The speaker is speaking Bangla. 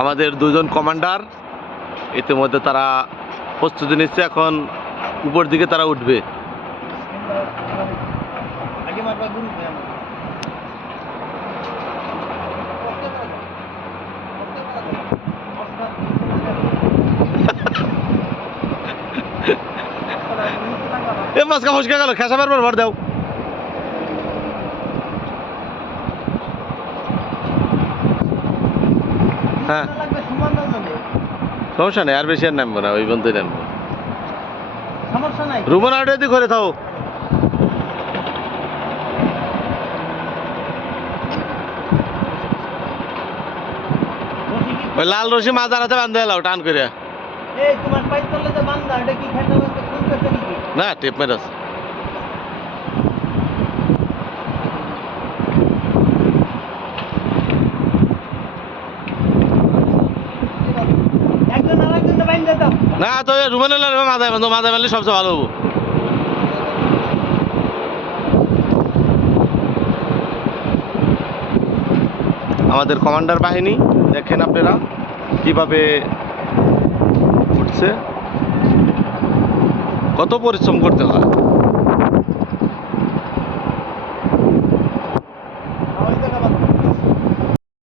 আমাদের দুজন কমান্ডার ইতিমধ্যে তারা প্রস্তুতি নিচ্ছে, এখন উপর দিকে তারা উঠবে। এ মাছকা ফসকা গেল, খেসাবার পর ভর দাও। হ্যাঁ সমস্যা নেই, আর বেশি আর নামবো না, ওই বন্ধুই নামবো। রুমন আউট যদি করে থাও। ওই লাল রশি মাজার হাতে বান্ধে এলাও টান করে। না টেপ মেরে আছে। না তো রুমেন মাথায় বাঁধো, মাথায় বাঁধলে সবচেয়ে ভালো হবো। আমাদের কমান্ডার বাহিনী দেখেন আপনারা কিভাবে উঠছে, কত পরিশ্রম করতে হয়।